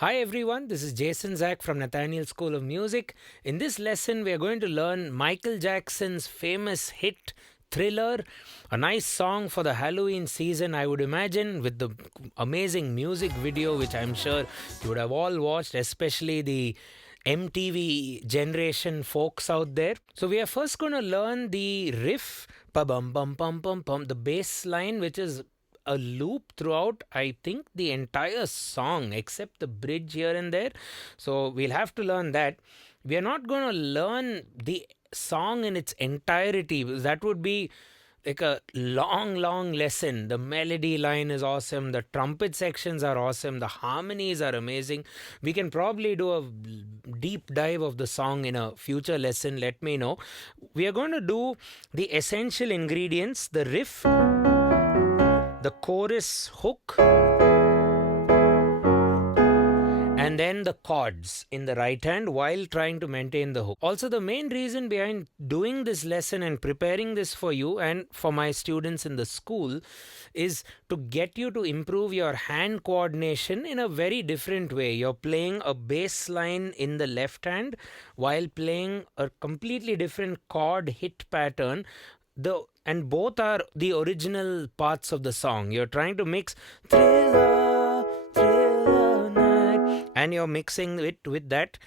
Hi everyone, this is Jason Zach from Nathaniel School of Music. In this lesson, we are going to learn Michael Jackson's famous hit Thriller, a nice song for the Halloween season, I would imagine, with the amazing music video, which I'm sure you would have all watched, especially the MTV generation folks out there. So we are first going to learn the riff, pa bum bum bum bum bum, the bass line, which is a loop throughout, I think, the entire song except the bridge here and there. So we'll have to learn that. We are not going to learn the song in its entirety because that would be like a long lesson. The melody line is awesome, the trumpet sections are awesome, the harmonies are amazing. We can probably do a deep dive of the song in a future lesson, let me know. We are going to do the essential ingredients: the riff, the chorus hook, and then the chords in the right hand while trying to maintain the hook. Also, the main reason behind doing this lesson and preparing this for you and for my students in the school is to get you to improve your hand coordination in a very different way. You're playing a bass line in the left hand while playing a completely different chord hit pattern. And both are the original parts of the song. You're trying to mix Thriller, Thriller Night, and you're mixing it with that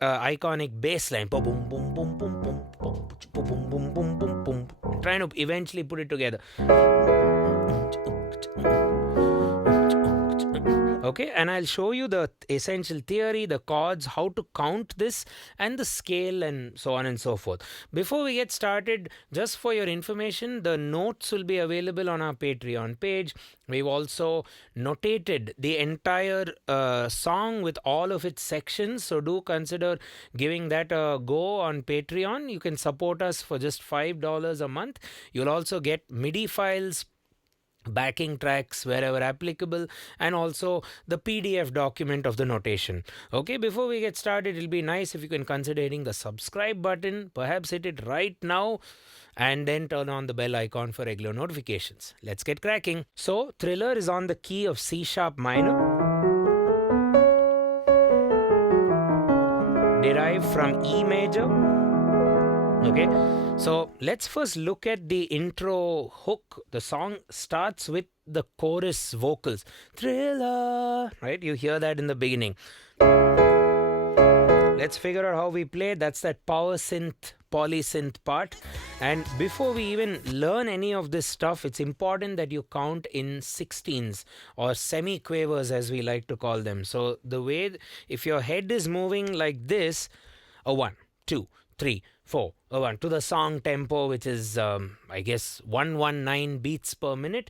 iconic bass line. Boom, boom, boom, boom, boom, boom, boom, boom, boom, boom, boom, boom. Trying to eventually put it together. Okay, and I'll show you the essential theory, the chords, how to count this, and the scale, and so on and so forth. Before we get started, just for your information, the notes will be available on our Patreon page. We've also notated the entire song with all of its sections, so do consider giving that a go on Patreon. You can support us for just $5 a month. You'll also get MIDI files, backing tracks wherever applicable, and also the PDF document of the notation. Okay, before we get started, it'll be nice if you can consider hitting the subscribe button. Perhaps hit it right now and then turn on the bell icon for regular notifications. Let's get cracking. So Thriller is on the key of C sharp minor, derived from E major. Okay, so let's first look at the intro hook. The song starts with the chorus vocals. Thriller, right? You hear that in the beginning. Let's figure out how we play. That's that power synth, polysynth part. And before we even learn any of this stuff, it's important that you count in 16s or semi-quavers, as we like to call them. So the way, if your head is moving like this, a 1, 2, 3, 4, a 1 to the song tempo, which is I guess 119 beats per minute.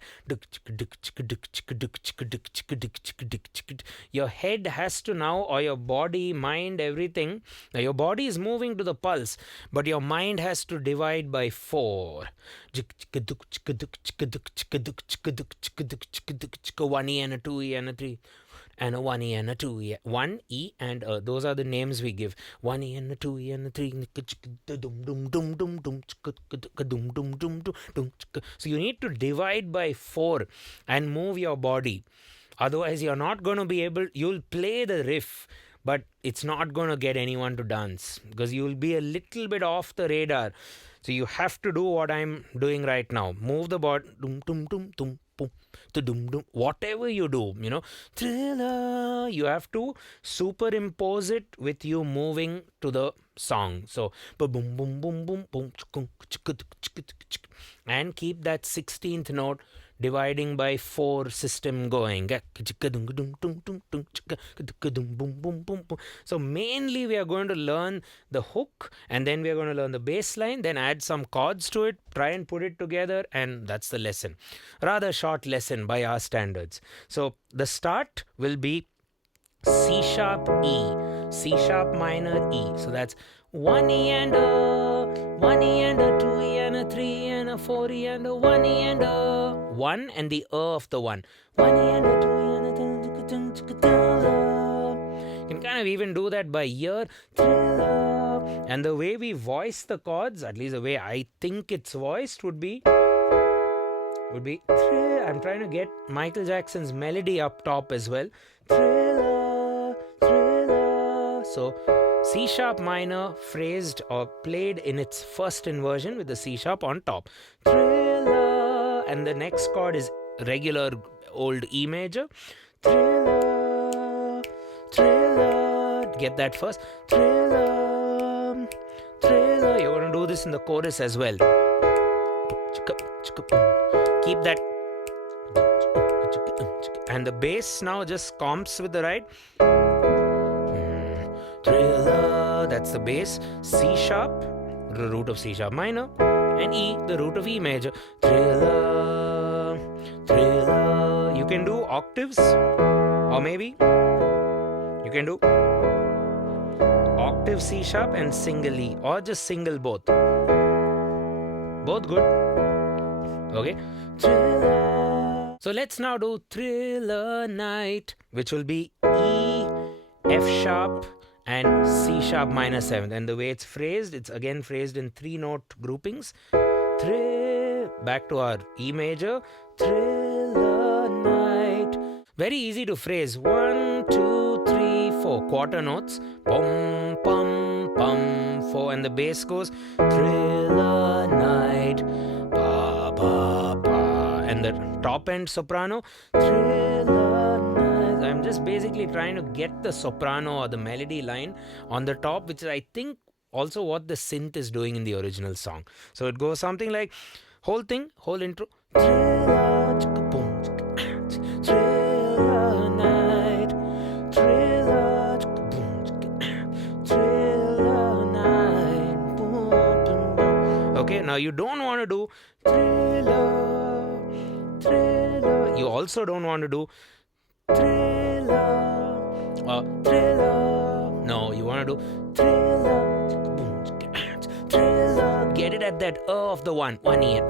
Your head has to now, or your body, mind, everything. Now your body is moving to the pulse, but your mind has to divide by 4. 1E and a 2E and a 3 and a 1E and a 2E, 1E and those are the names we give. 1E and a 2E and a 3. So you need to divide by 4 and move your body. Otherwise, you're not going to be able, you'll play the riff, but it's not going to get anyone to dance because you'll be a little bit off the radar. So you have to do what I'm doing right now. Move the body. Whatever you do, Thriller, you have to superimpose it with you moving to the song. So boom boom boom boom boom, and keep that 16th note dividing by 4 system going. So mainly we are going to learn the hook, and then we are going to learn the bass line, then add some chords to it, try and put it together, and that's the lesson. Rather short lesson by our standards. So the start will be C sharp E, C sharp minor E. So that's 1E and a 1E and a 2E and a 3 and a 4E and a 1E and a 1 and the of the 1. 1E and a 2E and a 3. You can kind of even do that by ear. Thriller. And the way we voice the chords, at least the way I think it's voiced, would be I'm trying to get Michael Jackson's melody up top as well. Thriller, So C sharp minor phrased or played in its first inversion with the C sharp on top. Thriller, and the next chord is regular old E major. Thriller, thriller. Get that first. Thriller, thriller. You're going to do this in the chorus as well. Keep that. And the bass now just comps with the right. Thriller, that's the bass. C sharp, the root of C sharp minor, and E, the root of E major. Thriller, thriller. You can do octaves, or maybe you can do octave C sharp and single E, or just single both. Both good. Okay. Thriller. So let's now do Thriller Night, which will be E, F sharp, and C sharp minor 7th. And the way it's phrased, it's again phrased in 3-note groupings. Back to our E major. Thriller Night. Very easy to phrase. 1, 2, 3, 4 quarter notes. Pum, pum, pum, 4. And the bass goes Thriller Night. Pa, pa, pa. And the top end soprano. Thriller Night. I'm just basically trying to get the soprano or the melody line on the top, which is, I think, also what the synth is doing in the original song. So it goes something like, whole thing, whole intro. Thriller, Thriller Night, Thriller, Thriller Night. Okay, now you don't want to do Thriller, Thriller. You also don't want to do Thriller, Thriller. No, you want to do Thriller, Thriller. Get it at that of the one E.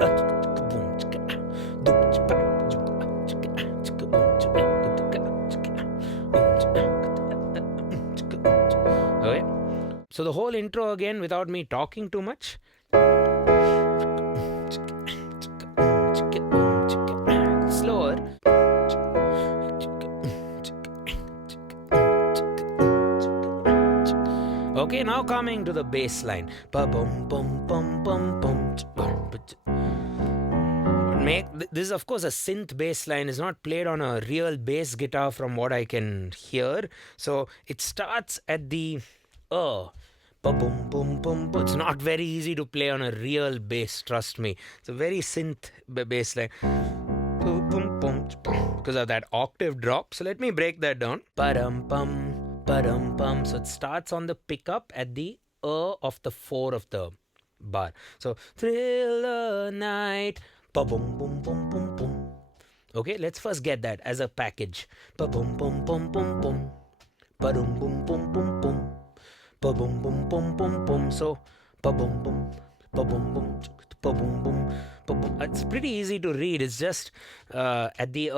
Okay. So the whole intro again without me talking too much. Slower. Okay, now coming to the bass line. This is of course a synth bass line. It's not played on a real bass guitar from what I can hear. So it starts at the It's not very easy to play on a real bass, trust me. It's a very synth bass line. Because of that octave drop. So let me break that down. So it starts on the pickup at the of the 4 of the bar. So Thriller Night. Okay, let's first get that as a package. So it's pretty easy to read. It's just at the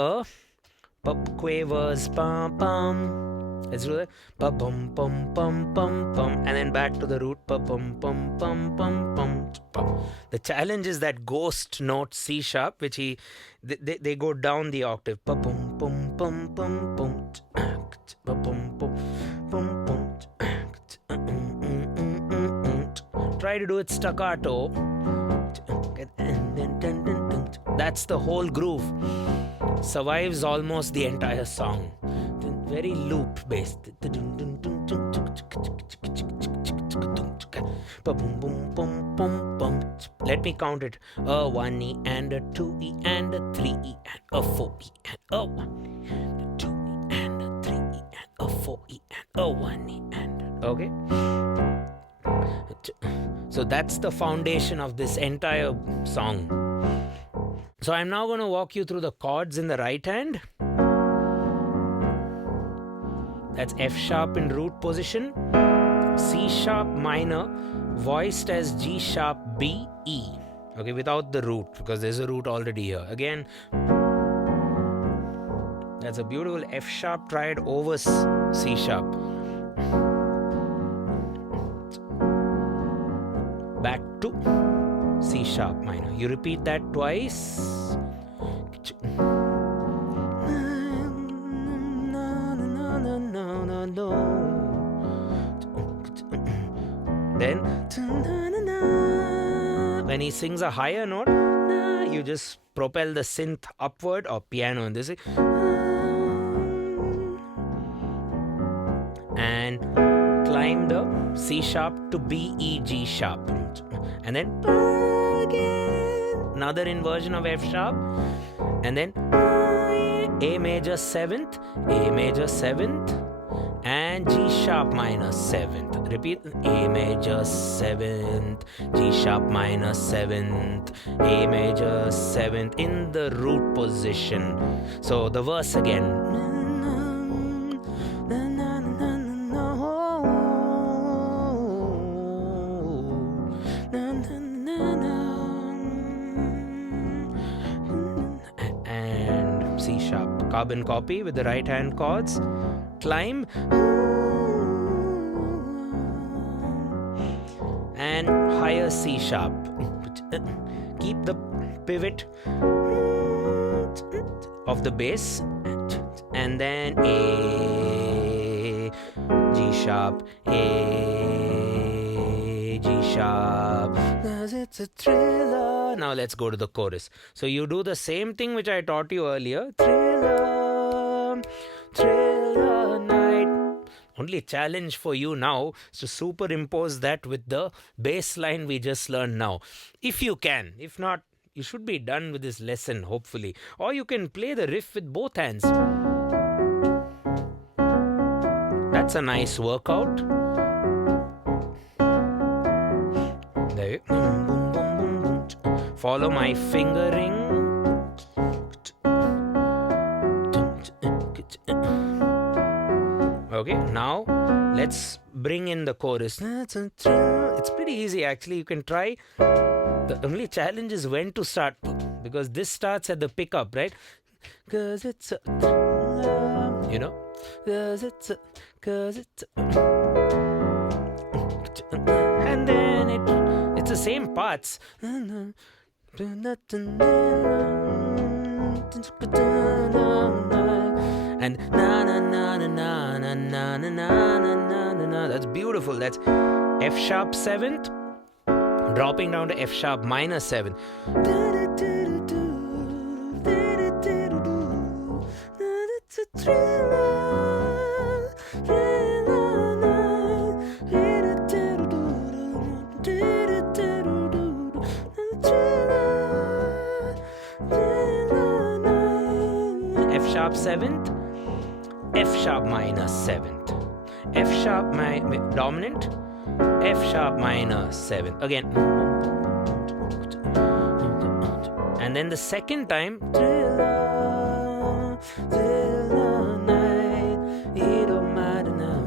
quavers, pum pum. Let's do that. Pum pum pum pum pum, and then back to the root. Pum pum pum pum pum. The challenge is that ghost note C sharp, which they go down the octave. Pum pum pum pum pum pum pum pum. Try to do it staccato. That's the whole groove. Survives almost the entire song. Very loop based. Let me count it. A 1E and a 2E and a 3E and a 4E and a 1E and a 2E and a 3E and a 4E and a 1E and okay. So that's the foundation of this entire song. So I'm now going to walk you through the chords in the right hand. That's F sharp in root position, C sharp minor, voiced as G sharp B E. Okay, without the root, because there's a root already here. Again, that's a beautiful F sharp triad over C sharp. Back to C sharp minor. You repeat that twice. Then when he sings a higher note, you just propel the synth upward, or piano in this, and climb the C sharp to B, E, G sharp, and then again another inversion of F sharp, and then A major 7th, A major 7th, and G sharp minor 7th. Repeat: A major 7th, G sharp minor 7th, A major 7th in the root position. So the verse again. And C sharp. Carbon copy with the right hand chords. Climb. And higher C sharp. Keep the pivot of the bass, and then A, G sharp, A, G sharp. 'Cause it's a thriller. Now let's go to the chorus. So you do the same thing which I taught you earlier. Thriller, thriller night. Only challenge for you now is to superimpose that with the bass line we just learned now. If you can. If not, you should be done with this lesson, hopefully. Or you can play the riff with both hands. That's a nice workout. There you go. Follow my fingering. Okay, now let's bring in the chorus. It's pretty easy actually. You can try. The only challenge is when to start, because this starts at the pickup, right? 'Cause it's a, you know, 'cause it's a, and then it's the same parts. And na na na na na na na na na na na. That's beautiful. That's F sharp 7th, dropping down to F sharp minor 7. F sharp 7th, F sharp minor 7th, F sharp dominant, F sharp minor 7th. Again. And then the second time, thriller, thriller night, it don't matter now,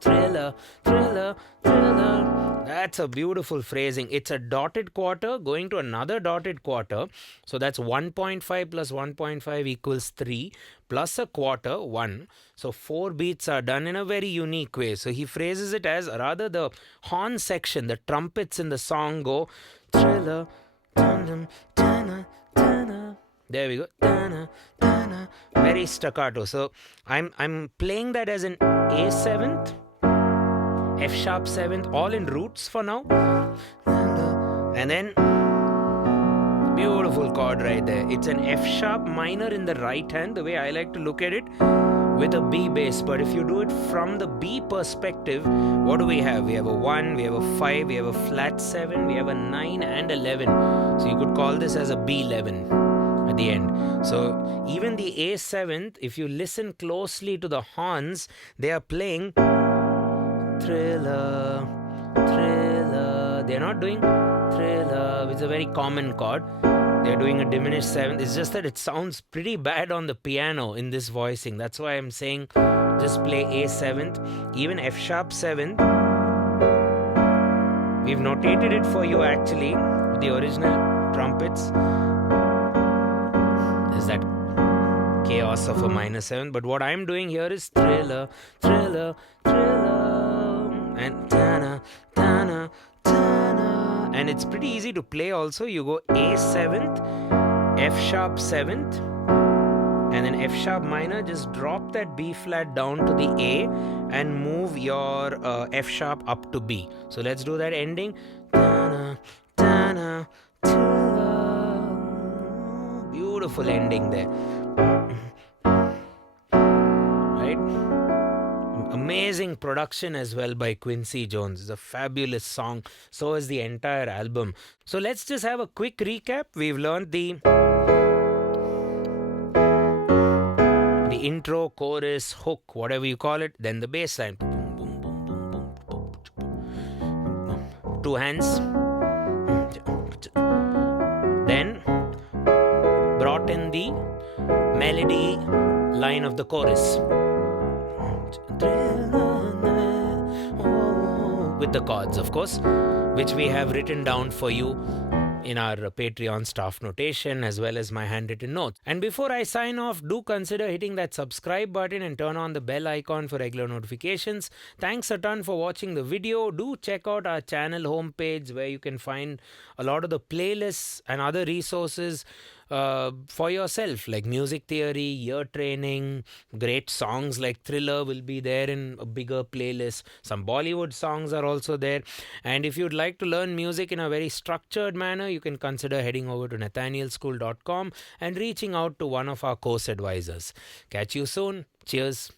thriller, thriller, thriller. That's a beautiful phrasing. It's a dotted quarter going to another dotted quarter. So that's 1.5 plus 1.5 equals 3 plus a quarter, 1. So 4 beats are done in a very unique way. So he phrases it as, rather the horn section, the trumpets in the song go thriller, dun, dun, dun, there we go, dun, dun, very staccato. So I'm playing that as an A 7th, F sharp 7th, all in roots for now, and then beautiful chord right there. It's an F sharp minor in the right hand, the way I like to look at it, with a B bass. But if you do it from the B perspective, what do we have? We have a 1, we have a 5, we have a flat 7, we have a 9 and 11. So you could call this as a B11 at the end. So even the A 7th, if you listen closely to the horns, they are playing thriller, thriller. They're not doing thriller, which is a very common chord. They're doing a diminished 7th. It's just that it sounds pretty bad on the piano in this voicing. That's why I'm saying just play A 7th. Even F sharp 7th, we've notated it for you actually with the original trumpets. There's that chaos of a minor 7. But what I'm doing here is thriller, thriller, thriller, and tana, tana, tana. And it's pretty easy to play also. You go A 7th, F sharp 7th, and then F sharp minor, just drop that B flat down to the A and move your F sharp up to B. So let's do that ending. Beautiful ending there. Right? Amazing production as well by Quincy Jones. It's a fabulous song. So is the entire album. So let's just have a quick recap. We've learned the intro, chorus, hook, whatever you call it, then the bass line. Two hands. Then brought in the melody line of the chorus with the chords, of course, which we have written down for you in our Patreon staff notation as well as my handwritten notes. And before I sign off, do consider hitting that subscribe button and turn on the bell icon for regular notifications. Thanks a ton for watching the video. Do check out our channel homepage where you can find a lot of the playlists and other resources for yourself, like music theory, ear training, great songs like Thriller will be there in a bigger playlist. Some Bollywood songs are also there. And if you'd like to learn music in a very structured manner, you can consider heading over to nathanielschool.com and reaching out to one of our course advisors. Catch you soon. Cheers.